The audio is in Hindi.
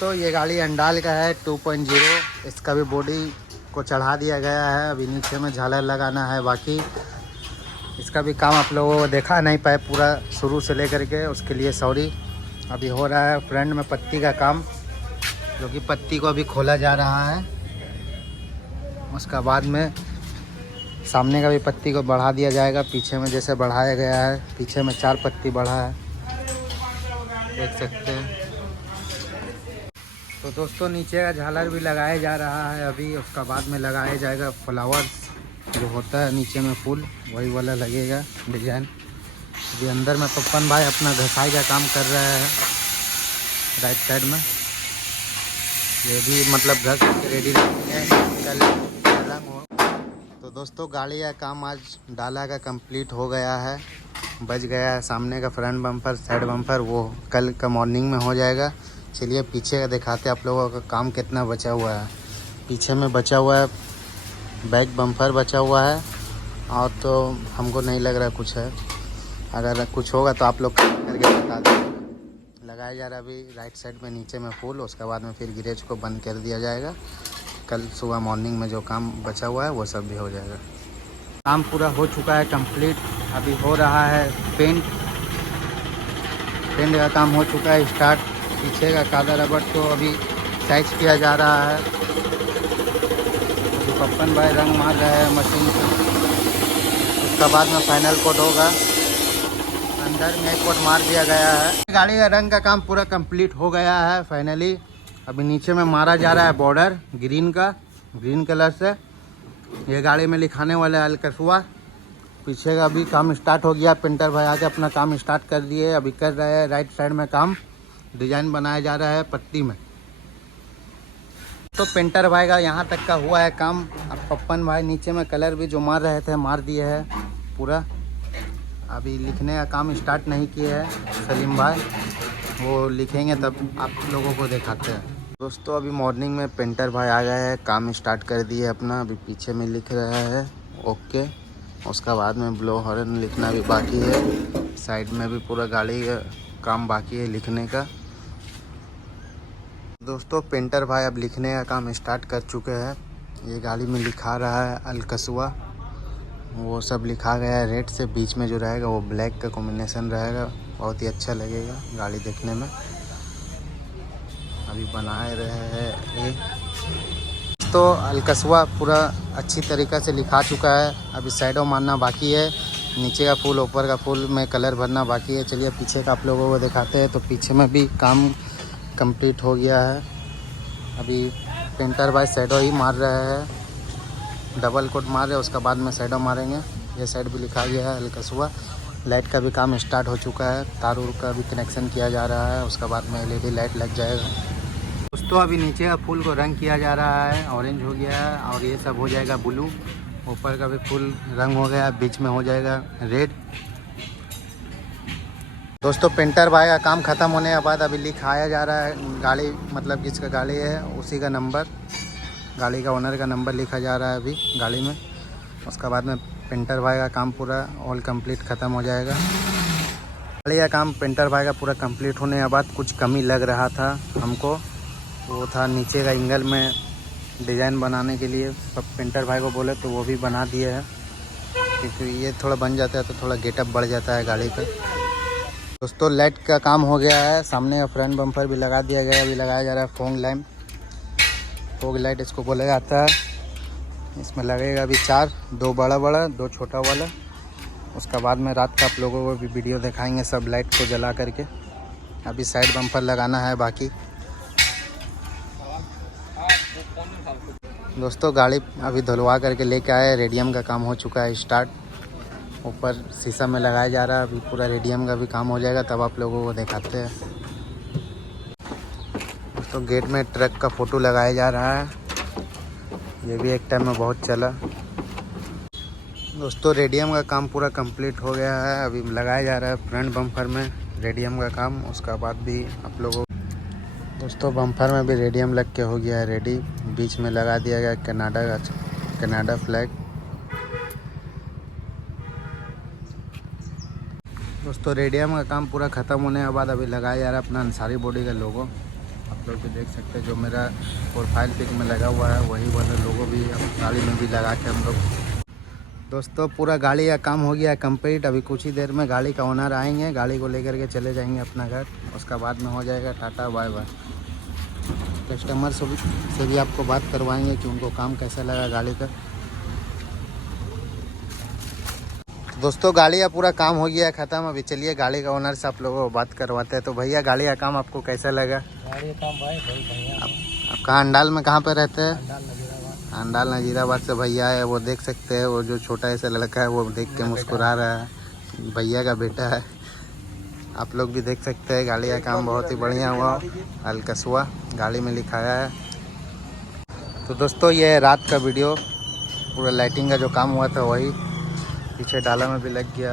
तो ये गाड़ी अंडाल का है 2.0। इसका भी बॉडी को चढ़ा दिया गया है। अभी नीचे में झालर लगाना है बाकी। इसका भी काम आप लोगों को देखा नहीं पाए पूरा शुरू से लेकर के, उसके लिए सॉरी। अभी हो रहा है फ्रंट में पत्ती का काम, जो कि पत्ती को अभी खोला जा रहा है। उसका बाद में सामने का भी पत्ती को बढ़ा दिया जाएगा, पीछे में जैसे बढ़ाया गया है। पीछे में 4 पत्ती बढ़ा है, देख सकते हैं। तो दोस्तों नीचे का झालर भी लगाया जा रहा है अभी। उसका बाद में लगाया जाएगा फ्लावर्स जो होता है नीचे में फूल, वही वाला लगेगा डिजाइन। अभी अंदर में पप्पन भाई अपना घसाई का काम कर रहे हैं राइट साइड में। ये भी मतलब घस के रेडी है कल रंग हो। तो दोस्तों गाड़ी का काम आज डाला का कंप्लीट हो गया है। बच गया है सामने का फ्रंट बम्पर, साइड बम्पर, वो कल का मॉर्निंग में हो जाएगा। चलिए पीछे का दिखाते आप लोगों का काम कितना बचा हुआ है। पीछे में बचा हुआ है बैक बम्पर बचा हुआ है, और तो हमको नहीं लग रहा कुछ है। अगर कुछ होगा तो आप लोग करके बता देंगे। लगाया जा रहा है अभी राइट साइड में नीचे में फूल। उसके बाद में फिर गिरेज को बंद कर दिया जाएगा। कल सुबह मॉर्निंग में जो काम बचा हुआ है वो सब भी हो जाएगा। काम पूरा हो चुका है कंप्लीट। अभी हो रहा है पेंट का काम हो चुका है स्टार्ट। पीछे का काला रबड़ तो अभी साइज किया जा रहा है। पप्पन भाई रंग मार रहे हैं मशीन से। उसका बाद में फाइनल कोट होगा। अंदर में एक कोट मार दिया गया है। गाड़ी का रंग का काम पूरा कंप्लीट हो गया है फाइनली। अभी नीचे में मारा जा रहा है बॉर्डर ग्रीन कलर से। ये गाड़ी में लिखाने वाले अलकसुआ। पीछे का भी काम स्टार्ट हो गया। पेंटर भाई आके अपना काम स्टार्ट कर दिए। अभी कर रहे हैं राइट साइड में काम, डिजाइन बनाया जा रहा है पत्ती में। तो पेंटर भाई का यहाँ तक का हुआ है काम। अब पप्पन भाई नीचे में कलर भी जो मार रहे थे मार दिए हैं पूरा। अभी लिखने का काम स्टार्ट नहीं किए हैं सलीम भाई, वो लिखेंगे तब आप लोगों को दिखाते हैं। दोस्तों अभी मॉर्निंग में पेंटर भाई आ गए हैं, काम स्टार्ट कर दिए अपना। अभी पीछे में लिख रहा है ओके। उसका बाद में ब्लो हॉर्न लिखना भी बाकी है। साइड में भी पूरा गाड़ी का काम बाकी है लिखने का। दोस्तों पेंटर भाई अब लिखने का काम स्टार्ट कर चुके हैं। ये गाड़ी में लिखा रहा है अलकसुआ, वो सब लिखा गया है रेड से। बीच में जो रहेगा वो ब्लैक का कॉम्बिनेशन रहेगा, बहुत ही अच्छा लगेगा गाड़ी देखने में। अभी बना रहे हैं ये। तो अलकसुआ पूरा अच्छी तरीक़े से लिखा चुका है। अभी साइडों मारना बाकी है, नीचे का फूल ऊपर का फूल में कलर भरना बाकी है। चलिए पीछे का आप लोगों को दिखाते हैं। तो पीछे में भी काम कंप्लीट हो गया है। अभी पेंटर भाई साइडों ही मार रहे हैं, डबल कोट मार रहे हैं। उसका बाद में साइडों मारेंगे। ये साइड भी लिखा गया है अलकसुआ। लाइट का भी काम स्टार्ट हो चुका है, तार उर का भी कनेक्शन किया जा रहा है। उसका बाद में LED लाइट लग जाएगा। दोस्तों अभी नीचे का फूल को रंग किया जा रहा है, ऑरेंज हो गया है और ये सब हो जाएगा ब्लू। ऊपर का भी फुल रंग हो गया, बीच में हो जाएगा रेड। दोस्तों पेंटर भाई का काम ख़त्म होने के बाद अभी लिखाया जा रहा है गाड़ी, मतलब जिसका गाड़ी है उसी का नंबर, गाड़ी का ओनर का नंबर लिखा जा रहा है अभी गाड़ी में। उसका बाद में पेंटर भाई का काम पूरा ऑल कंप्लीट ख़त्म हो जाएगा। गाड़ी का काम पेंटर भाई का पूरा कंप्लीट होने के बाद कुछ कमी लग रहा था हमको, वो था नीचे का एंगल में डिज़ाइन बनाने के लिए। पेंटर भाई को बोले तो वो भी बना दिए है, क्योंकि ये थोड़ा बन जाता है तो थोड़ा गेटअप बढ़ जाता है गाड़ी का। दोस्तों लाइट का काम हो गया है, सामने का फ्रंट बम्पर भी लगा दिया गया है। अभी लगाया जा रहा है फॉग लाइट इसको बोला जाता है। इसमें लगेगा अभी 4, 2 बड़ा 2 छोटा वाला। उसका बाद में रात का आप लोगों को भी वीडियो दिखाएंगे सब लाइट को जला करके। अभी साइड बम्पर लगाना है बाकी। दोस्तों गाड़ी अभी धुलवा करके लेके आए, रेडियम का काम हो चुका है स्टार्ट। ऊपर शीशा में लगाया जा रहा है। अभी पूरा रेडियम का भी काम हो जाएगा तब आप लोगों को दिखाते हैं। तो गेट में ट्रक का फ़ोटो लगाया जा रहा है, ये भी एक टाइम में बहुत चला। दोस्तों रेडियम का काम पूरा कंप्लीट हो गया है। अभी लगाया जा रहा है फ्रंट बम्पर में रेडियम का काम। उसका बाद भी आप लोगों दोस्तों बम्पर में भी रेडियम लग के हो गया है रेडी। बीच में लगा दिया गया कनाडा फ्लैग। दोस्तों रेडियम का काम पूरा ख़त्म होने के बाद अभी लगाया जा रहा है अपना अंसारी बॉडी का लोगो। आप आप लोग भी देख सकते हैं। जो मेरा प्रोफाइल पिक में लगा हुआ है वही वाला लोगो भी अब गाड़ी में भी लगा के हम लोग। दोस्तों पूरा गाड़ी का काम हो गया है कंप्लीट। अभी कुछ ही देर में गाड़ी का ओनर आएंगे, गाड़ी को लेकर के चले जाएंगे अपना घर। उसका बाद में हो जाएगा टाटा बाय बाय। कस्टमर से भी आपको बात करवाएंगे कि उनको काम कैसा लगा गाड़ी का। दोस्तों गाड़ी का पूरा काम हो गया है ख़त्म। अभी चलिए गाड़ी का ओनर से आप लोगों को बात करवाते हैं। तो भैया गाड़ी का काम आपको कैसा लगा? गाड़ी का काम भाई बहुत बढ़िया। आप कहाँ अंडाल में कहाँ पे रहते हैं? अंडाल नजीराबाद। अंडाल नजीराबाद से भैया है, वो देख सकते हैं। वो जो छोटा ऐसा लड़का है वो देख के मुस्कुरा रहा है, भैया का बेटा है। आप लोग भी देख सकते हैं गाड़ी का काम बहुत ही बढ़िया हुआ। अलकसवा गाड़ी में लिखाया है। तो दोस्तों ये है रात का वीडियो। पूरा लाइटिंग का जो काम हुआ था वही पीछे डाला में भी लग गया।